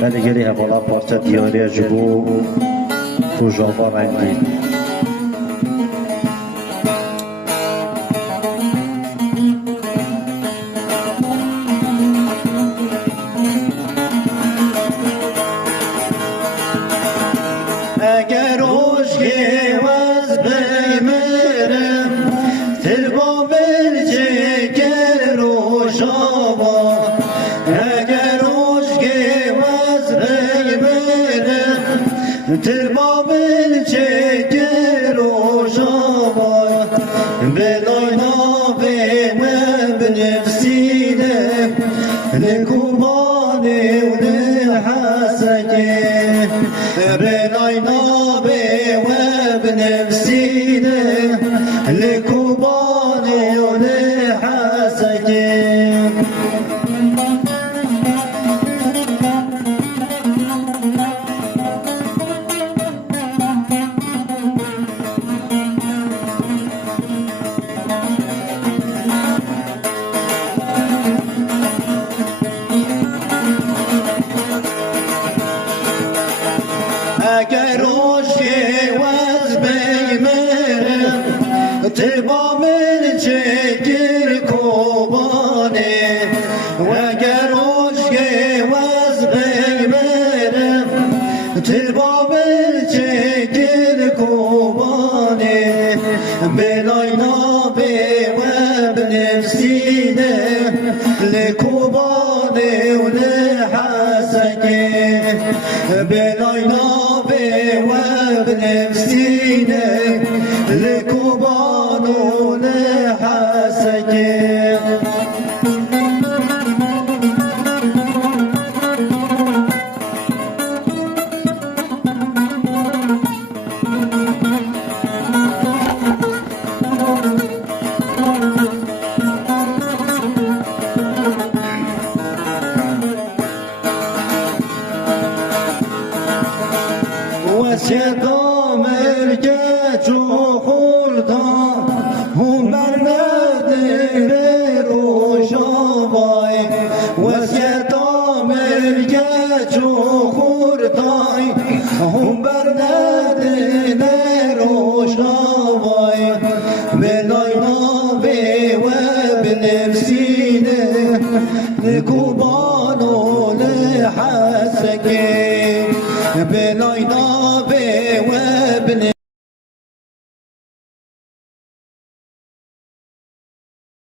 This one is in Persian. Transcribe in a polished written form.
بلگری هوالا پارچه دیاری جبو تو جاوا رنگی اگر عشقی وز بیمرم تربا بلچه گر روشاوا اگر عشقی وز بیمرم تربا بلچه گر روشاوا بلای نابه و بنفسینه لکوبانه و لحسکه بلای نابه و بنفسینه لکوبانه و لحسکه اگر عشقی وز بیمرم تربا من چکر کوبانه و اگر عشقی وز بیمرم تربا من چکر کوبانه بلای نابه و بنفسینه لکوبانه و لحسکه بلای نابه و بنفسینه لکوبان و لحسکه وسیدام ارگه چو خوردم هم برنده روشاوای وسیدام ارگه چو خوردم هم برنده روشاوای بلای نابه و بنفسینه لکوبان